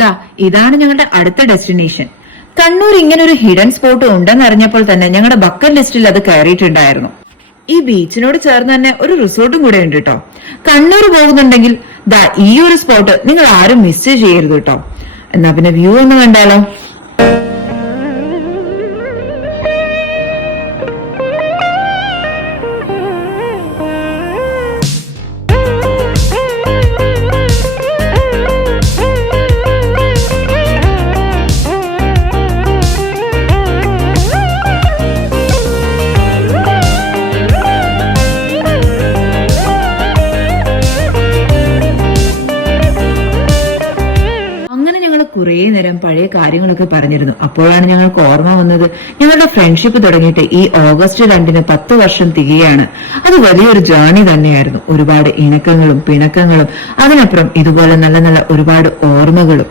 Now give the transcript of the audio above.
ദാ ഇതാണ് ഞങ്ങളുടെ അടുത്ത ഡെസ്റ്റിനേഷൻ. കണ്ണൂർ ഇങ്ങനെ ഒരു ഹിഡൻ സ്പോട്ട് ഉണ്ടെന്നറിഞ്ഞപ്പോൾ തന്നെ ഞങ്ങളുടെ ബക്കറ്റ് ലിസ്റ്റിൽ അത് കയറിയിട്ടുണ്ടായിരുന്നു. ഈ ബീച്ചിനോട് ചേർന്ന് തന്നെ ഒരു റിസോർട്ടും കൂടെ ഉണ്ട് കേട്ടോ. കണ്ണൂർ പോകുന്നുണ്ടെങ്കിൽ ദാ ഈ ഒരു സ്പോട്ട് നിങ്ങൾ ആരും മിസ് ചെയ്യരുത് കേട്ടോ. എന്നാ പിന്നെ വ്യൂ ഒന്ന് കണ്ടാലോ. കുറെ നേരം പഴയ കാര്യങ്ങളൊക്കെ പറഞ്ഞിരുന്നു. അപ്പോഴാണ് ഞങ്ങൾക്ക് ഓർമ്മ വന്നത്, ഞങ്ങളുടെ ഫ്രണ്ട്ഷിപ്പ് തുടങ്ങിയിട്ട് ഈ ഓഗസ്റ്റ് 2-ന് 10 വർഷം തികയാണ്. അത് വലിയൊരു ജേർണി തന്നെയായിരുന്നു. ഒരുപാട് ഇണക്കങ്ങളും പിണക്കങ്ങളും അതിനപ്പുറം ഇതുപോലെ നല്ല നല്ല ഒരുപാട് ഓർമ്മകളും.